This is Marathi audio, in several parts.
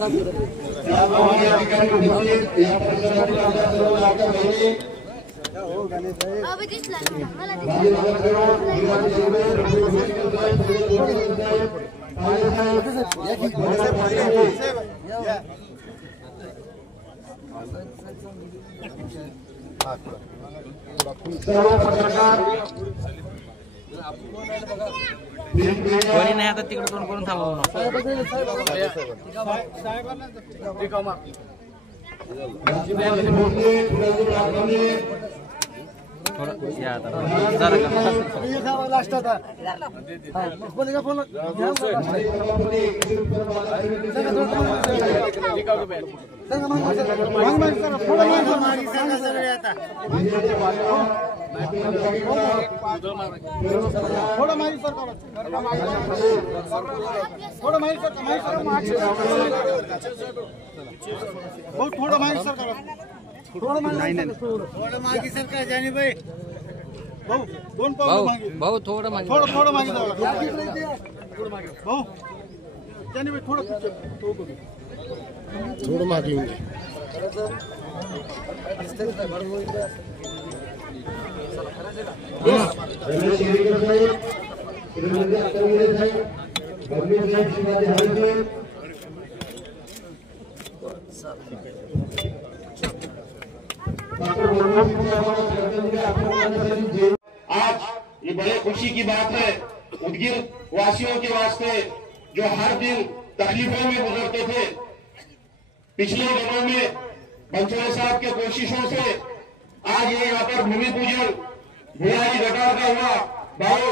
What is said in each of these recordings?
कोणी नाही आता तिकडे कोण कोण थांबवणार या आता जरा लास्ट आता फोन थोड़ा माइल सर थोड़ा माइल सर थोड़ा माइल सर थोड़ा मागे सर काय जाने भाई भाऊ दोन पाऊल मागे भाऊ थोड़ा मागे थोड़ा मागे भाऊ जाने भाई थोड़ा मागे आज ये बड़े खुशी की बात है उदगीर वासियों के वास्ते जो हर दिन तकलीफों में गुजरते थे। पिछले दिनों में बंसोड़े साहब के कोशिशों से आज ये यहाँ पर भूमि पूजन भुआरी गटार का हुआ। भाई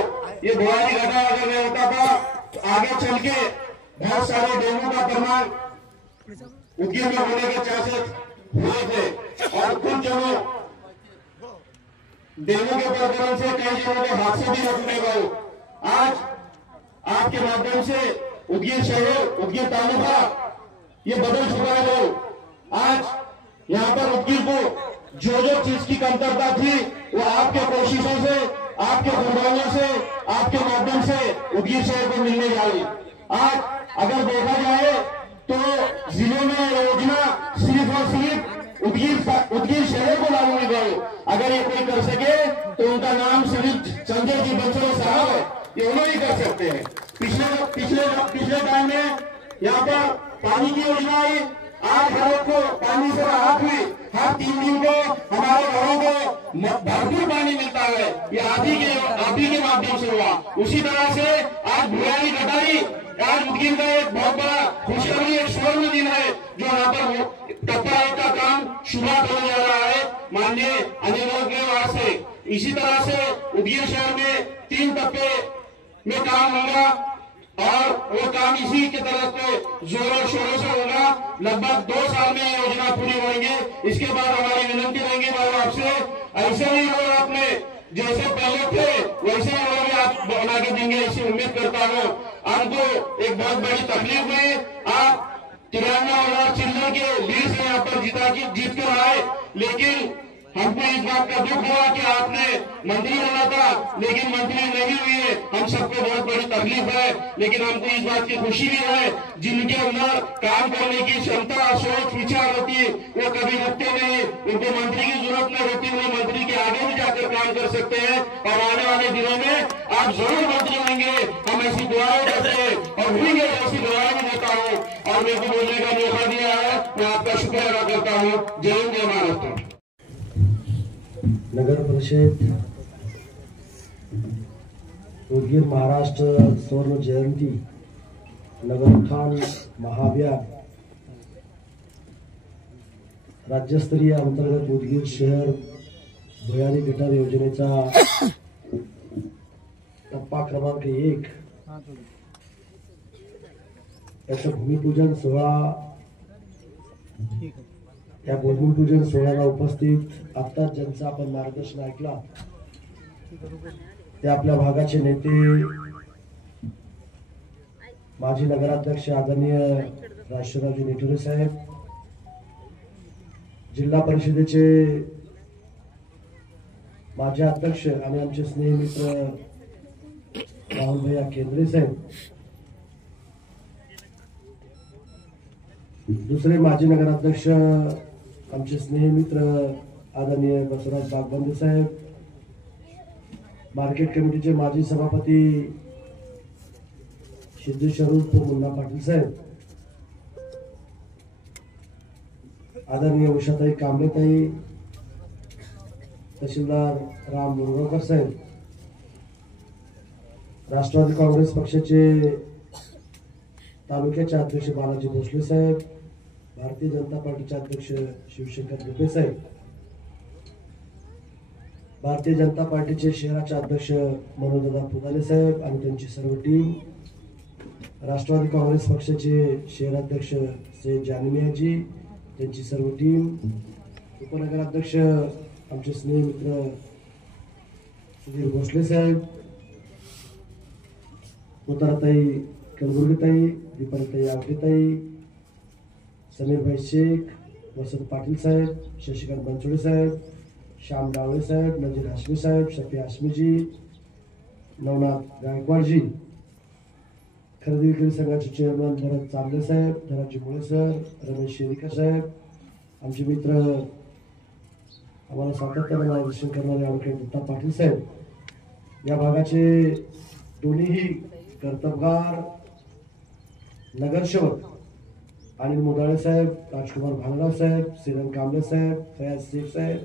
ये भुआरी गटार अगर नहीं होता था तो आगे चल के बहुत सारे डेंगू का प्रमाण उदगीर में होने के चांसेस हुए थे और कुछ जगहों डेंगू के प्रकरण से कई जगहों के हादसे भी रोकने गए। आज आपके माध्यम से उदगीर शहर उदगीर तालुका ये बदल चुका है। लोग आज यहाँ पर उदगीर को जो चीज की कमतरता थी वो आपके कोशिशों से आपके कुर्बानियों से आपके माध्यम से उदगीर शहर को मिलने जाएगी। आज अगर देखा जाए तो जिले में योजना सिर्फ और सिर्फ उदगीर शहर को लागू नहीं गई। अगर ये कोई कर सके तो उनका नाम सिर्फ संजय जी बंसोड़े साहब है, ये उन्होंने ही कर सकते हैं। पिछले टाइम में यहाँ पर पानी की योजना आई। आज घरों को पानी से राहत हुई। हर 3 दिन को हमारे घरों को भरपूर पानी मिलता है। ये आदि के माध्यम से हुआ। उसी तरह से आज भुआरी गटारी आज उदगीर का एक बहुत बड़ा खुशखबरी एक स्वर्ण दिन है जो यहाँ पर टप्पा 1 का काम शुरुआत होने जा रहा है माननीय अनिल के वास्ते। इसी तरह से उदगीर शहर में 3 टप्पे में काम होगा और वो काम इसी की तरफ से जोरों शोरों से होगा। लगभग 2 साल में योजना पूरी होंगे। इसके बाद हमारी विनंती रहेगी भाई आपसे ऐसे ही लोग अपने जैसे पहले थे वैसे ही लोग आप बना के देंगे ऐसी उम्मीद करता हूँ। हमको एक बहुत बड़ी तकलीफ हुई। आप 93,000 चिल्ड्रन के लीड से यहाँ पर जीत कर आए, लेकिन हमको इस बात का दुख हुआ कि आपने मंत्री होना था लेकिन मंत्री नहीं हुए। हम सबको बहुत बड़ी तकलीफ है, लेकिन हमको इस बात की खुशी भी है जिनके अंदर काम करने की क्षमता सोच विचार होती है वो कभी रुकते नहीं। उनको मंत्री की जरूरत नहीं होती, वो मंत्री के आगे भी जाकर काम कर सकते हैं और आने वाले दिनों में आप जरूर मंत्री होंगे। हम ऐसी दुआएं करते हैं और होंगे ऐसी दुआएं भी देता हूँ और मेरे को बोलने का मौका दिया है। मैं आपका शुक्रिया अदा करता हूँ। जय हिंद जय महाराष्ट्र। नगर परिषद उदगीर महाराष्ट्र स्वर्ण जयंती नगर उत्थान महाअभियान राज्यस्तरीय अंतर्गत उदगीर शहर भुयारी गटार योजनेचा टप्पा क्रमांक 1 याचं भूमिपूजन सोहळा। या भूमिपूजन सोहळ्याला उपस्थित आत्ताच ज्यांचं आपण मार्गदर्शन ऐकला ते आपल्या भागाचे नेते माजी नगराध्यक्ष आदरणीय राजेश्वररावजी निटुरे साहेब, जिल्हा परिषदेचे माजी अध्यक्ष आणि आमचे स्नेही मित्र राहुल भैया केंद्रे साहेब, दुसरे माजी नगराध्यक्ष आमचे स्नेही मित्र आदरणीय बसवराज बागबंदे साहेब, मार्केट कमिटीचे माजी सभापती सिद्धेश्वर उर्फ मुन्ना पाटील साहेब, आदरणीय उषाताई कांबळेताई, तहसीलदार राम मुरगावकर साहेब, राष्ट्रवादी काँग्रेस पक्षाचे तालुक्याचे अध्यक्ष बालाजी भोसले साहेब, भारतीय जनता पार्टीचे अध्यक्ष शिवशंकर दुबे साहेब, भारतीय जनता पार्टीचे शहराचे अध्यक्ष मनोजदादा पुदाले साहेब आणि त्यांची सर्व टीम, राष्ट्रवादी काँग्रेस पक्षाचे शहराध्यक्ष सैयद जानिमियाजी, त्यांची सर्व टीम, उपनगराध्यक्ष आमचे स्नेही मित्र सुधीर भोसले साहेब, उताराताई कलबुर्गीताई, दीपालीताई आवटेताई, समीरभाई शेख, वसंत पाटील साहेब, शशिकांत बनसोडे साहेब, श्याम डावळे साहेब, नजीर हाशमी साहेब, शफी हाशमीजी, नवनाथ गायकवाडजी, खरेदी विक्री संघाचे चेअरमन भरत चांगले साहेब, धनाजी मुळे सर, रमेश शेरिकर साहेब, आमचे मित्र आम्हाला सातत्याने मार्गदर्शन करणारे ॲडव्होकेट दत्ता पाटील साहेब, या भागाचे दोन्हीही कर्तबगार नगरसेवक अनिल मुदाळे साहेब, राजकुमार भानगाव साहेब, सिरन कांबळे साहेब, फयाज शेख साहेब,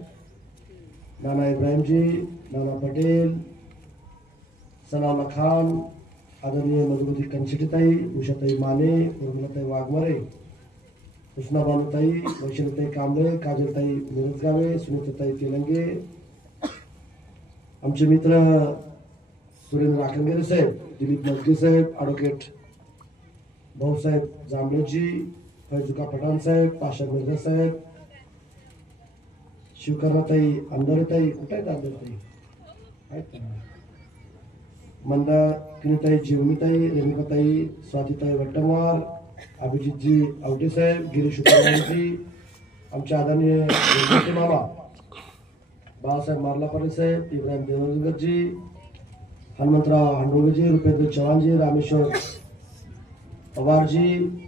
नाना इब्राहिमजी, नाना पटेल, सनाउल्ला खान, आदरणीय मधुमती कंचिटीताई, उषाताई माने, उर्मिलाताई वाघमारे, कृष्णा बानुताई, वैशालीताई कांबळे, काजलताई मिरजगावे, सुनीताताई तेलंगे, आमचे मित्र सुरेंद्र राखणगेरे साहेब, दिलीप मजगे साहेब, ॲडव्होकेट भाऊसाहेब जांभळेजी, फैजुका पठाण साहेब, पाशा मिर्झा साहेब, शिवकर्णाताई अंधारेताई, कुठे आहेत अंधारेताई, आहेत मंदाकिनीताई जीवनीताई, रेणुकाताई, स्वातीताई वट्टमार, अभिजितजी आवटे साहेब, गिरीश उपाध्यायजी, आमचे आदरणीय मामा बाळासाहेब मार्लापारे साहेब, इब्राहिम देवरगरजी, हनुमंतराव हांडोळेजी, रुपेंद्र चव्हाणजी, रामेश्वर पवारजी,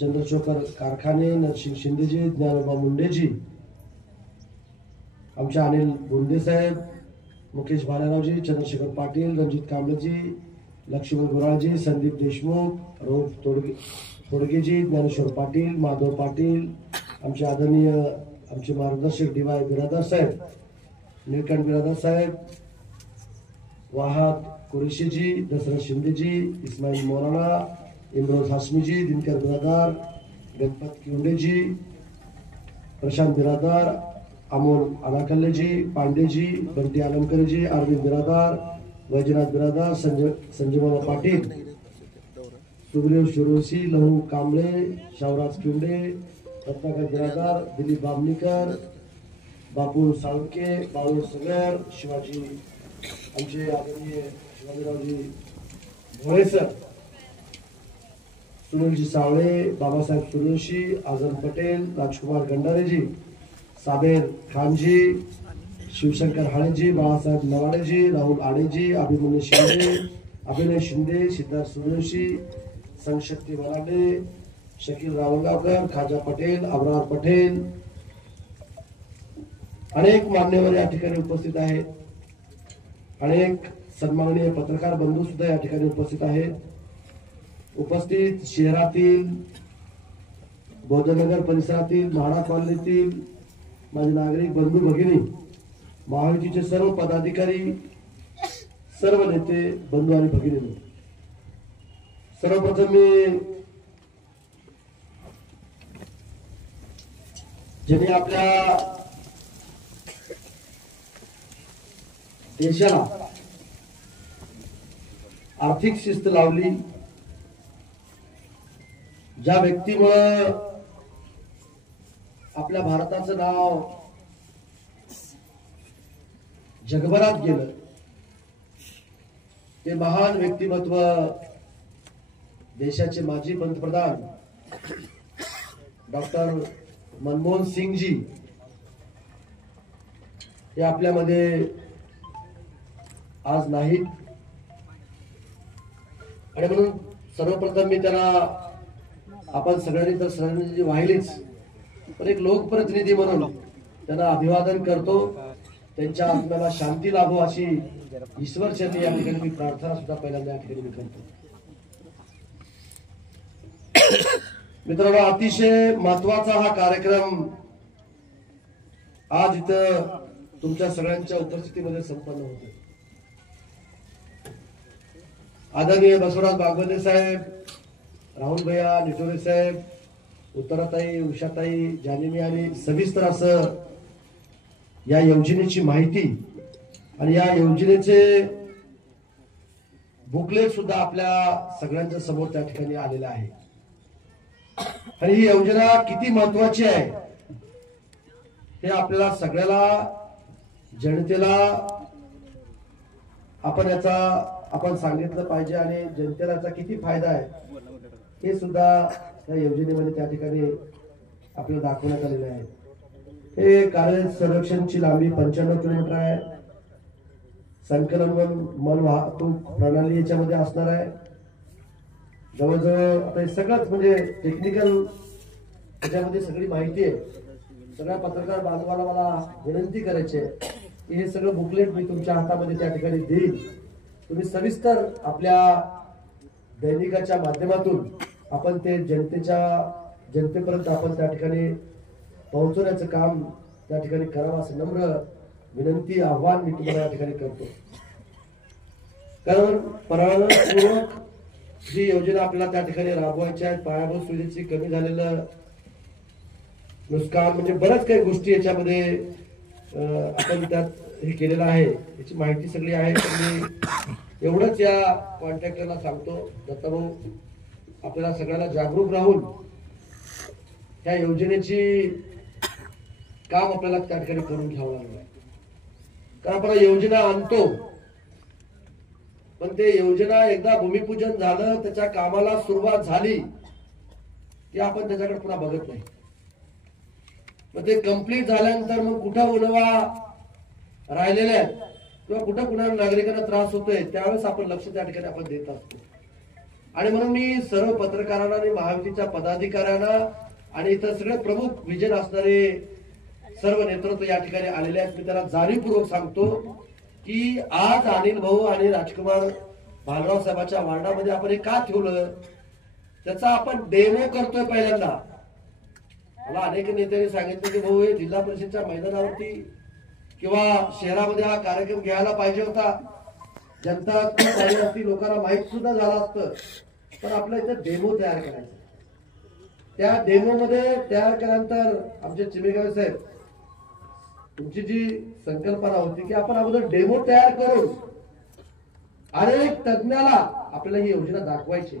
चंद्रशेखर कारखाने, नरसिंग शिंदेजी, ज्ञानोबा मुंडेजी, आमचे अनिल बोंडे साहेब, मुकेश भालेरावजी, चंद्रशेखर पाटील, रणजित कांबळेजी, लक्ष्मण गुराळजी, संदीप देशमुख, रोहित तोडगेजी, ज्ञानेश्वर पाटील, माधव पाटील, आमचे आदरणीय आमचे मार्गदर्शक DY बिरादार साहेब, निळकंठ बिरादार साहेब, वाहाद कुरेशीजी, दशरथ शिंदेजी, इस्माईल मौलाना, इम्रोज हाशमीजी, दिनकर बिरादार, गणपत किवंडेजी, प्रशांत बिरादार, अमोल अनाकल्लेजी, पांडेजी, बंटी आलमकरजी, अरविंद बिरादार, वैजनाथ बिरादार, संजय पाटील, सुग्रेव शिरोसी, लहू कांबळे, शावराज किवडे, रत्नाकर बिरादार, दिलीप बामणीकर, बापू साळुंके, बाळू सगर, शिवाजी, आमचे आदरणीय शिवाजीरावजी भोळे सर, सुनीलजी सावळे, बाबासाहेब सूर्यवंशी, आझम पटेल, राजकुमार गंडारेजी, साबेर खानजी, शिवशंकर हाळेजी, बाळासाहेब नवाडेजी, राहुल आडेजी, अभिमन्यू शिंदे, अभिनय शिंदे, सिद्धार्थ सूर्यवंशी, संशक्ती वराडे, शकील रावलगावकर, खाजा पटेल, अब्रार पटेल, अनेक मान्यवर या ठिकाणी उपस्थित आहेत, अनेक सन्माननीय पत्रकार बंधू सुद्धा या ठिकाणी उपस्थित आहेत. उपस्थित शहरातील, बौद्धनगर परिसरातील, म्हाडा कॉलनीतील माझे नागरिक बंधू भगिनी, महायुतीचे सर्व पदाधिकारी, सर्व नेते बंधू आणि भगिनी, सर्वप्रथम मी ज्यांनी आपल्या देशाला आर्थिक शिस्त लावली, ज्या व्यक्तीमुळे आपल्या भारताचं नाव जगभरात गेलं, ते महान व्यक्तिमत्व देशाचे माजी पंतप्रधान डॉक्टर मनमोहन सिंगजी हे आपल्यामध्ये आज नाहीत. आणि म्हणून सर्वप्रथम मी त्यांना आपण सगळ्यांनी तर श्रद्धांजली वाहिलीच, पण एक लोकप्रतिनिधी म्हणून त्यांना अभिवादन करतो. त्यांच्या आत्म्याला शांती लाभो अशी ईश्वर चरणी या ठिकाणी मी प्रार्थना सुद्धा पहिल्यांदा या ठिकाणी मी करतो. मित्रांनो, अतिशय महत्वाचा हा कार्यक्रम आज इथं तुमच्या सगळ्यांच्या उपस्थितीमध्ये संपन्न होतो. आदरणीय बसवराज बागवते साहेब, राहुल भैया निटोरे साहेब, उत्तराताई, उषाताई, जानिमी आणि सविस्तर असं या योजनेची माहिती आणि या योजनेचे बुकलेट सुद्धा आपल्या सगळ्यांच्या समोर त्या ठिकाणी आलेलं आहे. आणि ही योजना किती महत्वाची आहे हे आपल्याला सगळ्याला जनतेला आपण सांगितलं पाहिजे आणि जनतेला याचा किती फायदा आहे हे सुद्धा या योजनेमध्ये त्या ठिकाणी आपल्याला दाखवण्यात आलेलं आहे. हे कार्य संरक्षणची लांबी 95 किलोमीटर आहे. संकलन मन वाहतूक प्रणाली याच्यामध्ये असणार आहे. जवळजवळ आता हे सगळंच म्हणजे टेक्निकल त्याच्यामध्ये सगळी माहिती आहे. सगळ्या पत्रकार बांधवाला मला विनंती करायची आहे की हे सगळं बुकलेट मी तुमच्या हातामध्ये त्या ठिकाणी देईल. तुम्ही सविस्तर आपल्या दैनिकाच्या माध्यमातून आपण ते जनतेपर्यंत आपण त्या ठिकाणी पोहोचवण्याचं काम त्या ठिकाणी करावं असं नम्र विनंती आव्हान मी तुम्हाला या ठिकाणी करतो. कारण परायणपूर्वक जी योजना आपल्याला त्या ठिकाणी राबवायची आहे, पायाभूत सुविधेची कमी झालेलं नुकसान म्हणजे बऱ्याच काही गोष्टी याच्यामध्ये आपण त्यात हे केलेलं आहे, याची माहिती सगळी आहे. मी एवढंच या कॉन्ट्रॅक्टरला सांगतो, दत्ताभाऊ आपल्याला सगळ्याला जागरूक राहून त्या योजनेची काम आपल्याला त्या ठिकाणी करून घ्यावं लागलं. कारण आपण योजना आणतो पण ते योजना एकदा भूमिपूजन झालं, त्याच्या कामाला सुरुवात झाली की आपण त्याच्याकडे पुन्हा बघत नाही. मग ते कंप्लीट झाल्यानंतर मग कुठं उणवा राहिलेल्या आहेत किंवा कुठं कुणाला नागरिकांना त्रास होतोय त्यावेळेस आपण लक्ष त्या ठिकाणी आपण देत असतो. आणि म्हणून मी सर्व पत्रकारांना आणि महायुतीच्या पदाधिकाऱ्यांना आणि इतर सगळे प्रमुख विजन असणारे सर्व नेतृत्व या ठिकाणी आलेले आहेत, मी त्याला जाणीवपूर्वक सांगतो की आज अनिल भाऊ आणि राजकुमार भालराव साहेबांच्या वार्डामध्ये आपण हे का ठेवलं, त्याचा आपण डेमो करतोय. पहिल्यांदा मला अनेक नेत्यांनी सांगितलं की भाऊ हे जिल्हा परिषदच्या मैदानावरती किंवा शहरामध्ये हा कार्यक्रम घ्यायला पाहिजे होता, जनता असती, लोकांना माहित सुद्धा झालं असतं, पण आपल्या इथं डेमो तयार करायचा. त्या डेमो मध्ये तयार केल्यानंतर आमचे चिमेगावे साहेब तुमची जी संकल्पना होती की आपण अगोदर डेमो तयार करून अनेक तज्ञाला आपल्याला ही योजना दाखवायची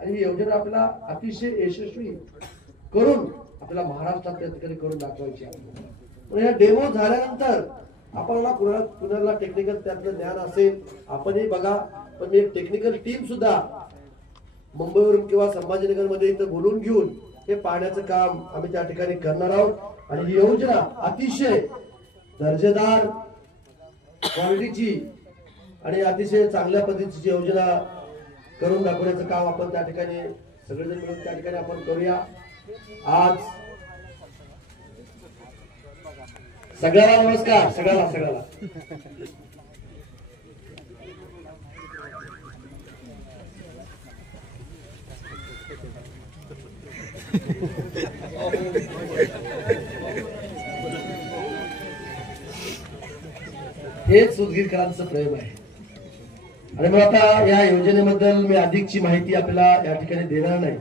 आणि ही योजना आपल्याला अतिशय यशस्वी करून आपल्याला महाराष्ट्रात त्या ठिकाणी करून दाखवायची आहे. या डेमो झाल्यानंतर आपल्याला कुणाला टेक्निकल त्यातलं ज्ञान असेल आपणही बघा, पण मी एक टेक्निकल टीम सुद्धा मुंबईवरून किंवा संभाजीनगर मध्ये इथं बोलून घेऊन हे पाहण्याचं काम आम्ही त्या ठिकाणी करणार आहोत. आणि ही योजना अतिशय दर्जेदार क्वालिटीची आणि अतिशय चांगल्या पद्धतीची योजना करून दाखवण्याचं काम आपण त्या ठिकाणी सगळेजण मिळून त्या ठिकाणी आपण करूया. आज सगळ्याला नमस्कार, सगळ्याला हेच उदगीरकरांचं प्रेम आहे. आणि मग आता या योजनेबद्दल मी अधिकची माहिती आपल्याला या ठिकाणी देणार नाही,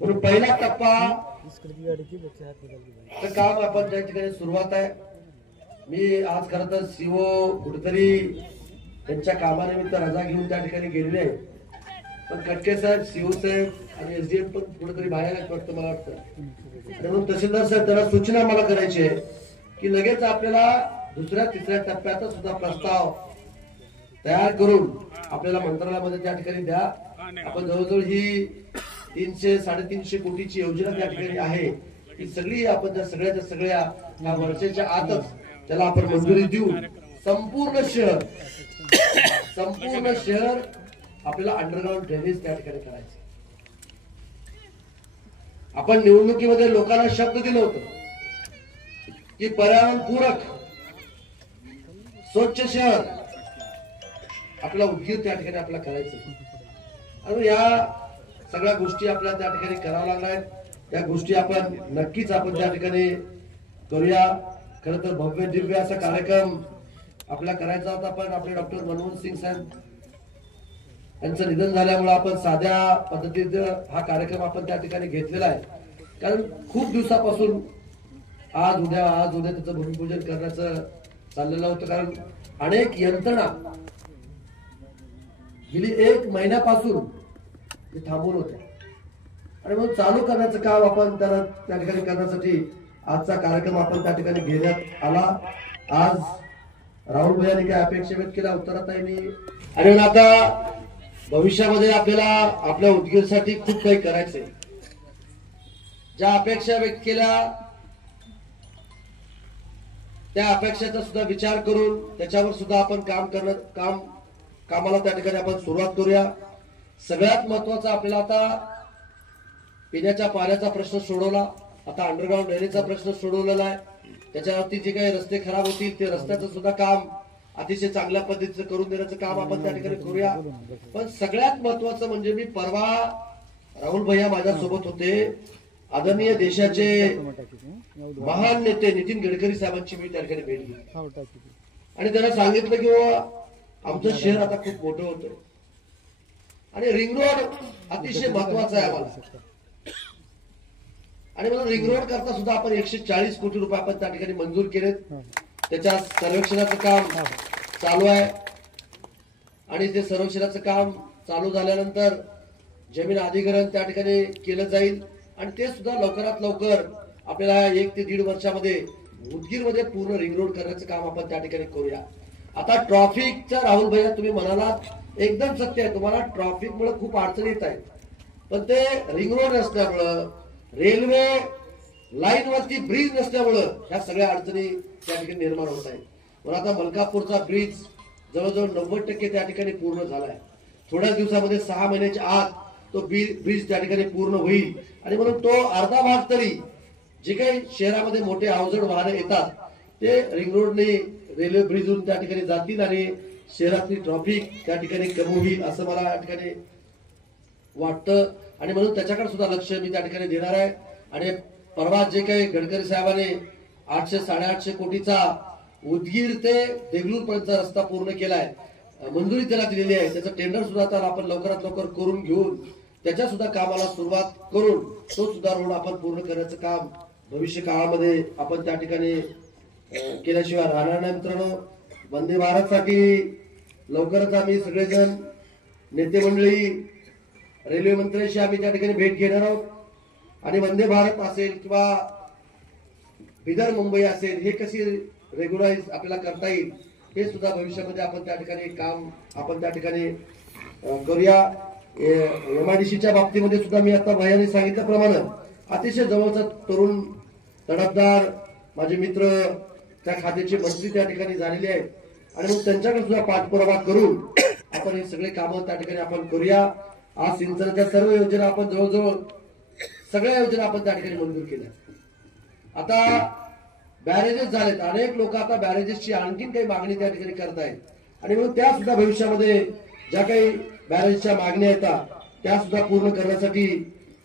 पण पहिला टप्पा काम आपण त्या ठिकाणी सुरुवात आहे. मी आज खरं तर सीओ कुठेतरी त्यांच्या कामानिमित्त रजा घेऊन त्या ठिकाणी गेलेले आहे, पण कटके साहेब, सीओ साहेब आणि एसडीएम पण कुठेतरी बाहेर आहेत वाटतं मला वाटतं. म्हणून तहसीलदार साहेब त्यांना सूचना मला करायची आहे की लगेच आपल्याला दुसऱ्या तिसऱ्या टप्प्याचा सुद्धा प्रस्ताव तयार करून आपल्याला मंत्रालयामध्ये त्या ठिकाणी द्या. आपण जवळजवळ ही 300-350 कोटीची योजना त्या ठिकाणी आहे, ही सगळी आपण त्या सगळ्या या वर्षाच्या आतच त्याला आपण मंजुरी देऊ. संपूर्ण शहर आपल्याला अंडरग्राउंड ड्रेनेज त्या ठिकाणी करायचं. आपण निवडणुकीमध्ये लोकांना शब्द दिलं होतं की पर्यावरण पूरक स्वच्छ शहर आपला उद्योग त्या ठिकाणी आपल्याला करायचं आणि या सगळ्या गोष्टी आपल्याला त्या ठिकाणी कराव्या लागल्या आहेत. त्या गोष्टी आपण नक्कीच आपण त्या ठिकाणी करूया. खरं तर भव्य दिव्य असा कार्यक्रम आपल्याला करायचा होता, पण आपले डॉक्टर मनमोहन सिंग साहेब यांचं निधन झाल्यामुळे आपण साध्या पद्धतीने हा कार्यक्रम आपण त्या ठिकाणी घेतलेला आहे. कारण खूप दिवसापासून आज उद्या त्याचं भूमिपूजन करण्याचं चाललेलं होतं. कारण अनेक यंत्रणा गेली 1 महिन्यापासून ते थांबून होते आणि म्हणून चालू करण्याचं काम आपण त्याला त्या ठिकाणी करण्यासाठी आजचा कार्यक्रम आपण त्या ठिकाणी घेण्यात आला. आज राहुल भैयाने काय अपेक्षा व्यक्त केल्या उत्तराताईंनी आणि आता भविष्यामध्ये आपल्याला आपल्या उद्योगासाठी खूप काही करायचंय. ज्या अपेक्षा व्यक्त केल्या त्या अपेक्षाचा सुद्धा विचार करून त्याच्यावर सुद्धा आपण कामाला त्या ठिकाणी आपण सुरुवात करूया. सगळ्यात महत्वाचा आपल्याला आता पिण्याच्या पाण्याचा प्रश्न सोडवला, आता अंडरग्राउंड ड्रेनेजचा प्रश्न सोडवलेला आहे. त्याच्यावरती जे काही रस्ते खराब होतील ते रस्त्याचं सुद्धा काम अतिशय चांगल्या पद्धतीचं करून देण्याचं काम आपण त्या ठिकाणी करूया. पण सगळ्यात महत्वाचं म्हणजे मी परवा राहुल भैया माझ्यासोबत होते, आदरणीय देशाचे महान नेते नितीन गडकरी साहेबांची मी त्या ठिकाणी भेट घेतली आणि त्यांना सांगितलं की आमचं शहर आता खूप मोठं होतं आणि रिंग रोड अतिशय महत्वाचा आहे आम्हाला आणि म्हणून रिंग रोड करता सुद्धा आपण 140 कोटी रुपये आपण त्या ठिकाणी मंजूर केलेत. त्याच्या सर्वेक्षणाचं काम चालू आहे आणि ते सर्वेक्षणाचं काम चालू झाल्यानंतर जमीन अधिग्रहण त्या ठिकाणी केलं जाईल आणि ते सुद्धा लवकरात लवकर आपल्याला 1 ते 1.5 वर्षामध्ये उदगीरमध्ये पूर्ण रिंग रोड करण्याचं काम आपण त्या ठिकाणी करूया. आता ट्रॅफिकचा राहुल भैया तुम्ही म्हणाला एकदम सत्य आहे, तुम्हाला ट्रॅफिकमुळे खूप अडचणी येत आहेत, पण ते रिंग रोड नसल्यामुळं रेल्वे लाईन वरती ब्रिज नसल्यामुळं ह्या सगळ्या अडचणी त्या ठिकाणी निर्माण होत आहेत. पण आता मलकापूरचा ब्रिज जवळजवळ 90% त्या ठिकाणी पूर्ण झालाय. थोड्या दिवसामध्ये 6 महिन्याच्या आत तो ब्रिज त्या ठिकाणी पूर्ण होईल आणि म्हणून तो अर्धा भाग तरी जे काही शहरामध्ये मोठे अवजड वाहनं येतात ते रिंग रोडने रेल्वे ब्रिजवरून त्या ठिकाणी जातील आणि शहरातली ट्रॅफिक त्या ठिकाणी कमी होईल असं मला या ठिकाणी वाटतं आणि म्हणून त्याच्याकडे सुद्धा लक्ष मी त्या ठिकाणी देणार आहे. आणि परवा जे काही गडकरी साहेबांनी 800-850 कोटीचा उदगीर ते देगलूर पर्यंतचा रस्ता पूर्ण केलाय, मंजुरी त्याला दिलेली आहे. त्याचं टेंडर सुद्धा आता आपण लवकरात लवकर करून घेऊन त्याच्या सुद्धा कामाला सुरुवात करून तो सुद्धा रोड आपण पूर्ण करण्याचं काम भविष्य काळामध्ये आपण त्या ठिकाणी केल्याशिवाय राहणार नाही. मित्रांनो, वंदे भारतसाठी लवकरच आम्ही सगळेजण नेते मंडळी रेल्वे मंत्र्यांशी आम्ही त्या ठिकाणी भेट घेणार आहोत आणि वंदे भारत असेल किंवा बिदर मुंबई असेल हे कशी रेग्युलाइज आपल्याला करता येईल हे सुद्धा भविष्यामध्ये आपण त्या ठिकाणी काम आपण त्या ठिकाणी करूया. MIDCच्या बाबतीमध्ये सुद्धा मी आता भैयाने सांगितल्याप्रमाणे अतिशय जवळचा तरुण तडफदार माझे मित्र त्या खात्याचे मंत्री त्या ठिकाणी झालेले आहेत आणि मग त्यांच्याकडे सुद्धा पाठपुरावा करून आपण हे सगळे कामं त्या ठिकाणी आपण करूया. आज सिंचनाच्या सर्व योजना आपण जवळजवळ सगळ्या योजना आपण त्या ठिकाणी मंजूर केल्या. आता बॅरेजेस झालेत, अनेक लोक आता बॅरेजेसची आणखीन काही मागणी त्या ठिकाणी करतायत आणि म्हणून त्या सुद्धा भविष्यामध्ये ज्या काही बॅरेजच्या मागण्या येतात त्या सुद्धा पूर्ण करण्यासाठी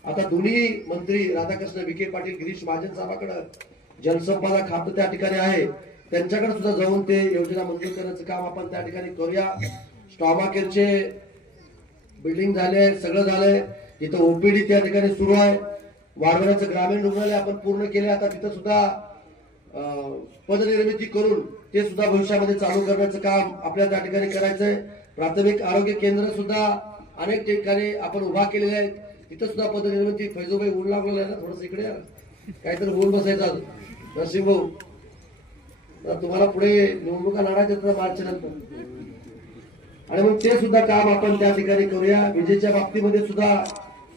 आता दोन्ही मंत्री राधाकृष्ण विखे पाटील गिरीश महाजन साहेबांकडे जलसंपदा खातं त्या ठिकाणी आहे, त्यांच्याकडे सुद्धा जाऊन ते योजना मंजूर करण्याचं काम आपण त्या ठिकाणी करूया. स्टॉमाकेरचे बिल्डिंग झाले, सगळं झालंय, तिथं OPD त्या ठिकाणी सुरू आहे. वाढवण्याचं ग्रामीण रुग्णालय आपण पूर्ण केले, आता तिथं सुद्धा पदनिर्मिती करून ते सुद्धा भविष्यामध्ये चालू करण्याचं काम आपल्याला त्या ठिकाणी करायचंय. प्राथमिक आरोग्य केंद्र सुद्धा अनेक ठिकाणी आपण उभा केलेले आहेत, तिथं सुद्धा पदनिर्मिती. फैजोबाई ऊन लागलेलं आहे ना, थोडस इकडे काहीतरी बोल बसायचं नरसिंह भाऊ, तुम्हाला पुढे निवडणुका लढायच्या मार्च नंतर आणि मग ते सुद्धा काम आपण त्या ठिकाणी करूया. विजेच्या बाबतीमध्ये सुद्धा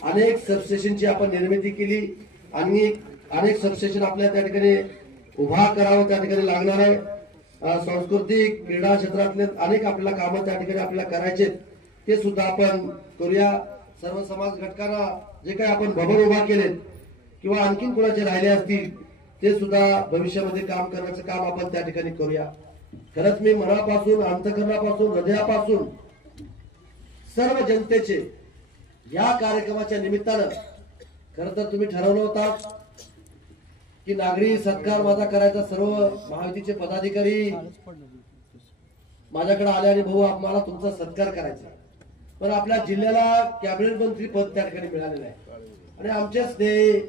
अनेक सबस्टेशनची आपण निर्मिती केली आणि अनेक सबस्टेशन आपल्या त्या ठिकाणी उभा करावं त्या ठिकाणी लागणार आहे. सांस्कृतिक क्रीडा क्षेत्रातले अनेक आपल्याला कामं त्या ठिकाणी आपल्याला करायचे ते सुद्धा आपण करूया. सर्व समाज घटकांना जे काही आपण भवन उभा केले किंवा आणखीन कोणाचे राहिले असतील ते सुद्धा भविष्यामध्ये काम करण्याचं काम आपण त्या ठिकाणी करूया. खरंच मी मनापासून, अंतःकरणापासून, हृदयापासून सर्व जनतेचे या कार्यक्रमाच्या निमित्तानं, खरं तर तुम्ही ठरवलं होता की नागरी सत्कार माझा करायचा, सर्व महायुतीचे पदाधिकारी माझ्याकडे आले आणि भाऊ आम्हाला तुमचा सत्कार करायचा, पण आपल्या जिल्ह्याला कॅबिनेट मंत्री पद त्या ठिकाणी मिळालेलं आहे आणि आमचे स्नेही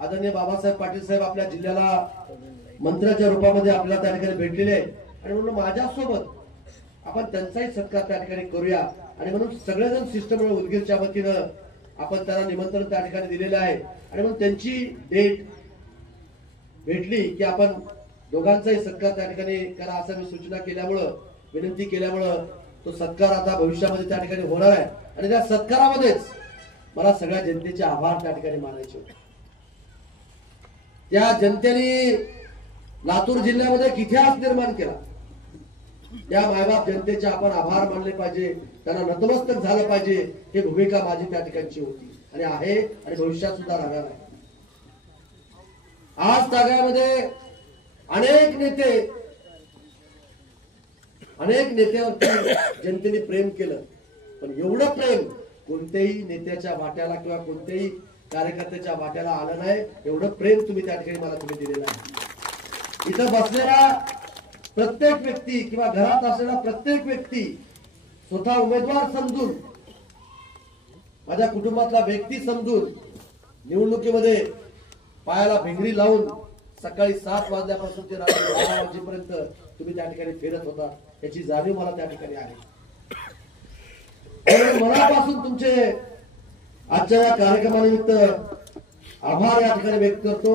आदरणीय बाबासाहेब पाटील साहेब आपल्या जिल्ह्याला मंत्र्याच्या रूपामध्ये आपल्याला त्या ठिकाणी भेटलेले आहे आणि म्हणून माझ्यासोबत आपण त्यांचाही सत्कार त्या ठिकाणी करूया. आणि म्हणून सगळेजण सिस्टम उदगीरच्या वतीनं आपण त्यांना निमंत्रण त्या ठिकाणी दिलेलं आहे आणि म्हणून त्यांची डेट भेटली की आपण दोघांचाही सत्कार त्या ठिकाणी करा असं मी सूचना केल्यामुळं, विनंती केल्यामुळं तो सत्कार आता भविष्यामध्ये त्या ठिकाणी होणार आहे आणि त्या सत्कारामध्येच मला सगळ्या जनतेचे आभार त्या ठिकाणी मानायचे होते. त्या जनतेने लातूर जिल्ह्यामध्ये इतिहास निर्माण केला. त्या मायबाप जनतेचे आपण आभार मानले पाहिजे, त्यांना नतमस्तक झालं पाहिजे, ही भूमिका माझी त्या ठिकाणची होती आणि आहे आणि भविष्यात सुद्धा राहणार आहे. आज तागामध्ये अनेक नेत्यावरती जनतेने प्रेम केलं, पण एवढं प्रेम कोणत्याही नेत्याच्या वाट्याला किंवा कोणत्याही कार्यकर्त्याच्या वाट्याला आलं नाही. एवढं प्रेम तुम्ही त्या ठिकाणी मला तुम्ही दिलेलं आहे. इथं बसलेला प्रत्येक व्यक्ती किंवा घरात असलेला प्रत्येक व्यक्ती स्वतः उमेदवार समजून, माझ्या कुटुंबातला व्यक्ती समजून निवडणुकीमध्ये पायाला भिंगरी लावून सकाळी 7 वाजल्यापासून ते रात्री 12 वाजेपर्यंत तुम्ही त्या ठिकाणी फिरत होता, याची जाणीव मला त्या ठिकाणी आहे. मनापासून तुमचे आजच्या या कार्यक्रमानिमित्त आभार या ठिकाणी व्यक्त करतो.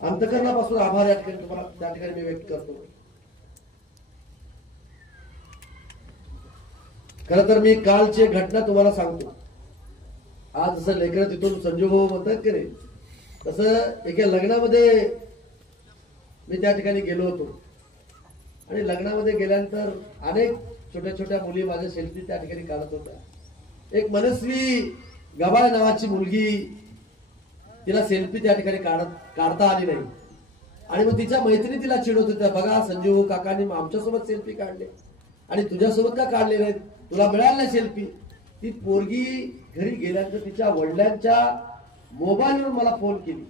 अंतःकरणापासून आभार या ठिकाणी तुम्हाला त्या ठिकाणी मी व्यक्त करतो. खरं तर मी कालची घटना तुम्हाला सांगतो. आज जसं लेकरं तिथून संजू भाऊ म्हणतात की नाही, तसं एका लग्नामध्ये मी त्या ठिकाणी गेलो होतो आणि लग्नामध्ये गेल्यानंतर अनेक छोट्या छोट्या मुली माझ्या सेल्फी त्या ठिकाणी काढत होत्या. एक मनस्वी गबाळ नावाची मुलगी, तिला सेल्फी त्या ठिकाणी काढता आली नाही आणि मग तिच्या मैत्रिणी तिला चिडवत होत्या, बघा संजीव काकांनी आमच्यासोबत सेल्फी काढले आणि तुझ्यासोबत का काढले नाहीत, तुला मिळाली नाही सेल्फी. ती पोरगी घरी गेल्यानंतर तिच्या वडिलांच्या मोबाईलवरून मला फोन केली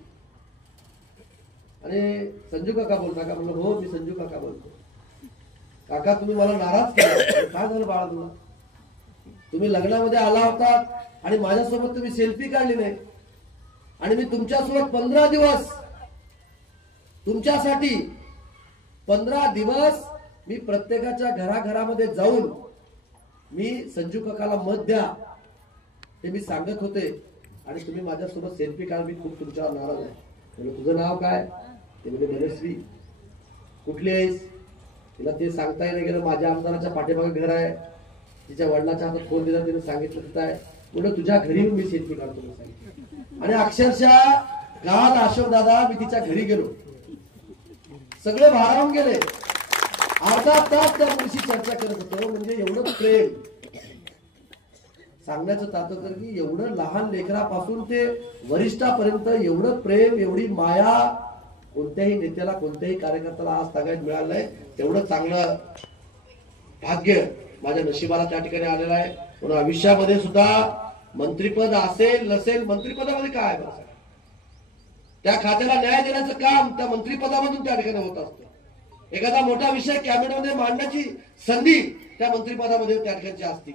आणि संजू काका बोलता का? म्हणलं हो मी संजू काका बोलतो. काका तुम्ही मला नाराज केला. काय झालं बाळा तुला? तुम्ही लग्नामध्ये आला होता आणि माझ्यासोबत तुम्ही सेल्फी काढली नाही आणि मी तुमच्यासोबत 15 दिवस, तुमच्यासाठी 15 दिवस मी प्रत्येकाच्या घराघरामध्ये जाऊन मी संजू काकाला मत द्या हे मी सांगत होते आणि तुम्ही माझ्यासोबत सेल्फी काढ, मी खूप तुमच्यावर नाराज आहे. म्हणजे तुझं नाव काय? ते म्हणजे मनस्वी. कुठली आहेस? तिला ते सांगता नाही गेलं. माझ्या आमदाराच्या पाठीमागे घर आहे, तिच्या वडिलाच्या हातात फोन दिला, तिने सांगितलं तिथं आहे. म्हणून तुझ्या घरी येऊन मी सेल्फी काढतो सांगितलं आणि अक्षरशः गावात अशोक दादा मी तिच्या घरी गेलो, सगळे भारावून गेले. अर्धा तास त्या मुलीशी चर्चा करत होतो. म्हणजे एवढं प्रेम, सांगण्याचं तात्पर्य की एवढं लहान लेकरापासून ते वरिष्ठापर्यंत एवढं प्रेम, एवढी माया कोणत्याही नेत्याला, कोणत्याही कार्यकर्त्याला आज तागायत मिळालं नाही. तेवढं चांगलं भाग्य माझ्या नशिबाला त्या ठिकाणी आलेलं आहे. म्हणून आयुष्यामध्ये सुद्धा मंत्रिपद असेल नसेल, मंत्रिपदामध्ये काय आहे, त्या खात्याला न्याय देण्याचं काम त्या मंत्रिपदामधून त्या ठिकाणी होत असतं. एखादा मोठा विषय कॅबिनेटमध्ये मांडण्याची संधी त्या मंत्रिपदामध्ये त्या ठिकाणी असते.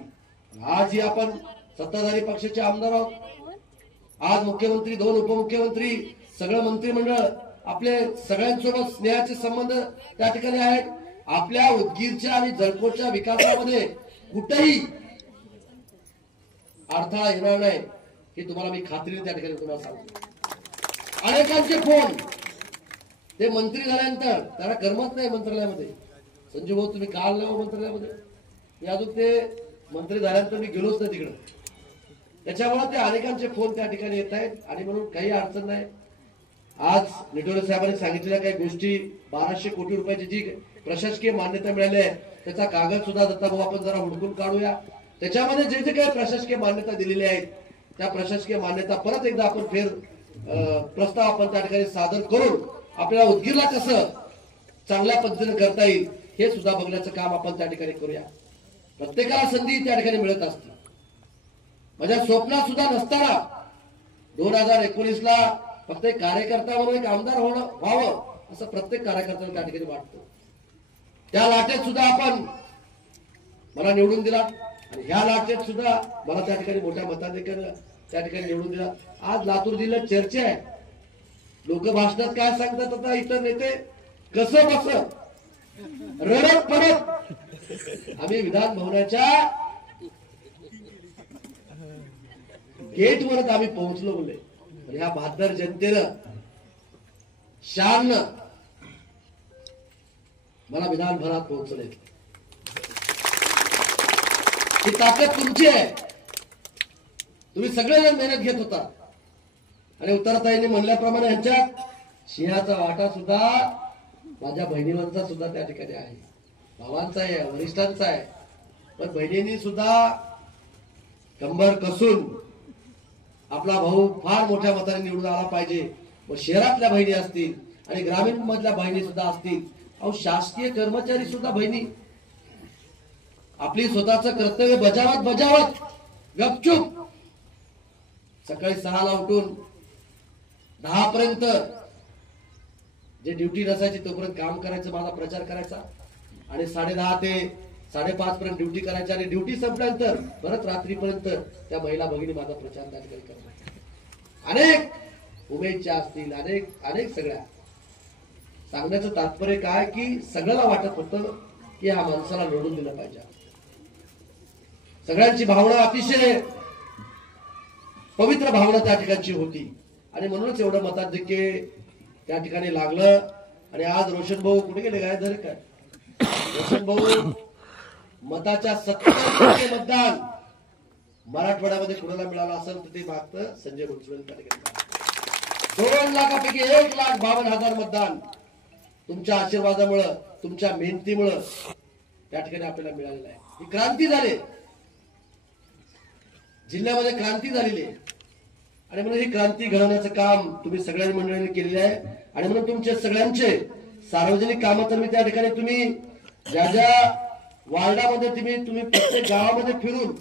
आजही आपण सत्ताधारी पक्षाचे आमदार आहोत. आज मुख्यमंत्री, 2 उपमुख्यमंत्री, सगळं मंत्रिमंडळ आपले सगळ्यांसोबत स्नेहाचे संबंध त्या ठिकाणी आहेत. आपल्या उदगीरच्या आणि जळकोटच्या विकासामध्ये कुठेही अडथळा येणार नाही हे तुम्हाला मी खात्रीने त्या ठिकाणी तुम्हाला सांगतो. अनेकांचे फोन, ते मंत्री झाल्यानंतर त्याला करमत नाही मंत्रालयामध्ये. संजू भाऊ तुम्ही काल ना मंत्रालयामध्ये? मी अजून ते मंत्री झाल्यानंतर मी गेलोच नाही तिकडं. त्याच्यामुळे ते अनेकांचे फोन त्या ठिकाणी येत आहेत आणि म्हणून काही अडचण नाही. आज निटोरे साहेबांनी सांगितलेल्या काही गोष्टी, 1200 कोटी रुपयाची जी प्रशासकीय मान्यता मिळाली आहे त्याचा कागद सुद्धा दत्ताभाऊ आपण जरा हुडकून काढूया. त्याच्यामध्ये जे जे काही प्रशासकीय मान्यता दिलेली आहेत त्या प्रशासकीय मान्यता परत एकदा आपण फेर प्रस्ताव आपण त्या ठिकाणी सादर करून आपल्याला उदगीरला कसं चांगल्या पद्धतीने करता येईल हे सुद्धा बघण्याचं काम आपण त्या ठिकाणी करूया. प्रत्येकाला संधी त्या ठिकाणी मिळत असते. माझ्या स्वप्नात सुद्धा नसताना 2019ला फक्त एक कार्यकर्ता म्हणून एक आमदार व्हावं असं प्रत्येक कार्यकर्त्याला त्या ठिकाणी वाटतं. त्या लाटेत सुद्धा आपण मला निवडून दिला आणि ह्या लाटेत सुद्धा मला त्या ठिकाणी मोठ्या मताधिक्यानं त्या ठिकाणी निवडून दिला. आज लातूर जिल्ह्यात चर्चा आहे. लोक भाषणात काय सांगतात आता इतर नेते कसं बस रडत पडत आम्ही विधान भवनाच्या गेटवरच आम्ही पोहोचलो बोले. ह्या बहादर जनतेनं शाननं मला विधान भवनात पोहोचले. ही ताकद तुमची आहे. तुम्ही सगळेजण मेहनत घेत होता आणि उत्तरताईने म्हणल्याप्रमाणे यांच्यात सिंहाचा वाटा सुद्धा माझ्या बहिणींचा सुद्धा त्या ठिकाणी आहे, भावांचा आहे, वरिष्ठांचा आहे. पण बहिणींनी सुद्धा कंबर कसून आपला भाऊ फार मोठ्या मताने निवडून आला पाहिजे. व शहरातल्या बहिणी असतील आणि ग्रामीण मधल्या बहिणी सुद्धा असतील. अहो शासकीय कर्मचारी सुद्धा बहिणी आपली स्वतःचं कर्तव्य बजावत गपचूप सकाळी 6ला उठून 10 पर्यंत जे ड्युटी नसायची तोपर्यंत काम करायचं, माझा प्रचार करायचा आणि 10:30 ते 5:30 पर्यंत ड्युटी करायची आणि ड्युटी संपल्यानंतर परत रात्रीपर्यंत त्या महिला भगिनी माझा प्रचार त्या ठिकाणी करतात. अनेक उमेदच्या असतील, अनेक सगळ्या. सांगण्याचं तात्पर्य काय की सगळ्याला वाटत होतं की हा माणसाला निवडून दिलं पाहिजे. सगळ्यांची भावना अतिशय पवित्र भावना त्या ठिकाणची होती आणि म्हणूनच एवढं मताधिक्य त्या ठिकाणी लागलं. आणि आज रोशन भाऊ कुठे गेले, काय झाले काय? रोशन भाऊ मताच्या 70% मतदान मराठवाड्यामध्ये कुणाला मिळालं असेल तर ते मागतं संजय बनसोडे त्या ठिकाणी 2 लाखापैकी 1,52,000 मतदान तुमच्या आशीर्वादामुळं, तुमच्या मेहनतीमुळं त्या ठिकाणी आपल्याला मिळालेलं आहे. ही क्रांती झाली, जिल्ह्यामध्ये क्रांती झालेली आहे आणि म्हणून ही क्रांती घडवण्याचं काम तुम्ही सगळ्या मंडळींनी केलेलं आहे. आणि म्हणून तुमचे सगळ्यांचे सार्वजनिक कामं तर मी त्या ठिकाणी तुम्ही ज्या ज्या वार्डामध्ये तुम्ही प्रत्येक गावामध्ये फिरून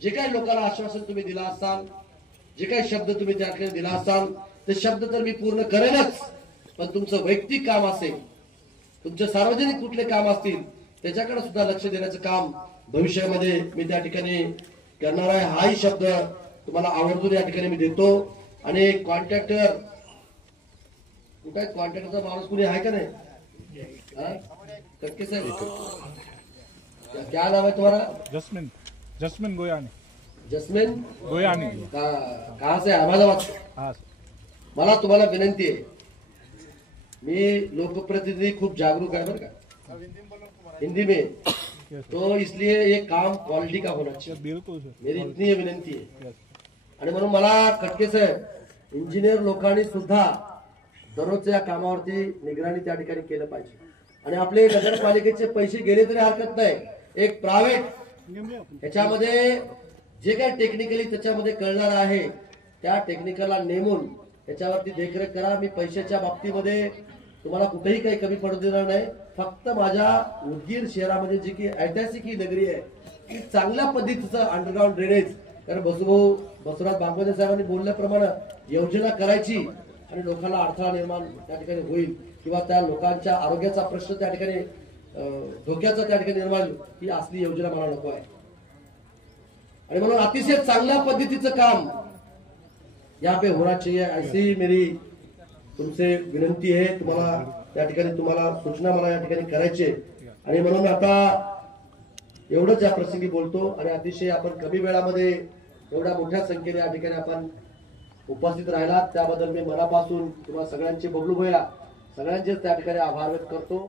जे काही लोकांना आश्वासन तुम्ही दिला असाल, जे काही शब्द तुम्ही त्या ठिकाणी दिला असाल ते शब्द तर मी पूर्ण करेनच. पण तुमचं वैयक्तिक काम असेल, तुमचे सार्वजनिक कुठले काम असतील त्याच्याकडे सुद्धा लक्ष देण्याचं काम भविष्यामध्ये मी त्या ठिकाणी करणार आहे. हाही शब्द तुम्हाला आवर्जून या ठिकाणी मी देतो. आणि कॉन्ट्रॅक्टर कुठे आहे? कॉन्ट्रॅक्टरचा माणूस कुणी आहे का नाही? कटके साहेब, क्या नाम है तुम्हारा? जस्मिन गोयानी. जस्मिन गोयानी. कहाँ से? अहमदाबाद. हाँ. मला तुम्हाला विनंती आहे, मी लोकप्रतिनिधी खूप जागरूक आहे बरं का, हिंदी में, तो इसलिए ये काम क्वालिटी का होना चाहिए. बिल्कुल सर, मेरी इतनी विनंती आहे. आणि म्हणून मला कटके साहेब, इंजिनियर लोकांनी सुद्धा दररोजच्या या कामावरती निगराणी त्या ठिकाणी केलं पाहिजे. आणि आपले नगरपालिकेचे पैसे गेले तरी हरकत नाही, एक प्रायव्हेट याच्यामध्ये जे काही टेक्निकली त्याच्यामध्ये कळणार आहे त्या टेक्निकलला नेमून त्याच्यावरती देखरेख करा. मी पैशाच्या बाबतीमध्ये तुम्हाला कुठेही काही कमी पडू देणार नाही. फक्त माझ्या उदगीर शहरामध्ये जी की ऐतिहासिक ही नगरी आहे ती चांगल्या पद्धतीचं अंडरग्राऊंड ड्रेनेज, कारण बसवराज बांगोदे साहेबांनी बोलल्याप्रमाणे योजना करायची आणि लोकांना अडथळा निर्माण त्या ठिकाणी होईल किंवा त्या लोकांच्या आरोग्याचा प्रश्न त्या ठिकाणी धोक्याचा त्या ठिकाणी निर्माण होईल, ही असली योजना मला नको आहे. आणि म्हणून अतिशय चांगल्या पद्धतीचं काम यहाँ पे होना चाहिए, ऐसी मेरी तुमसे विनंती है. तुम्हाला त्या ठिकाणी तुम्हाला सूचना मला या ठिकाणी करायची आहे. आणि म्हणून आता एवढंच या प्रसंगी बोलतो. आणि अतिशय आपण कमी वेळामध्ये एवढ्या मोठ्या संख्येने या ठिकाणी आपण उपस्थित राहिलात त्याबद्दल मी मनापासून तुम्हाला सगळ्यांचे बबलू भैया सगळ्यांचे त्या ठिकाणी आभार व्यक्त करतो.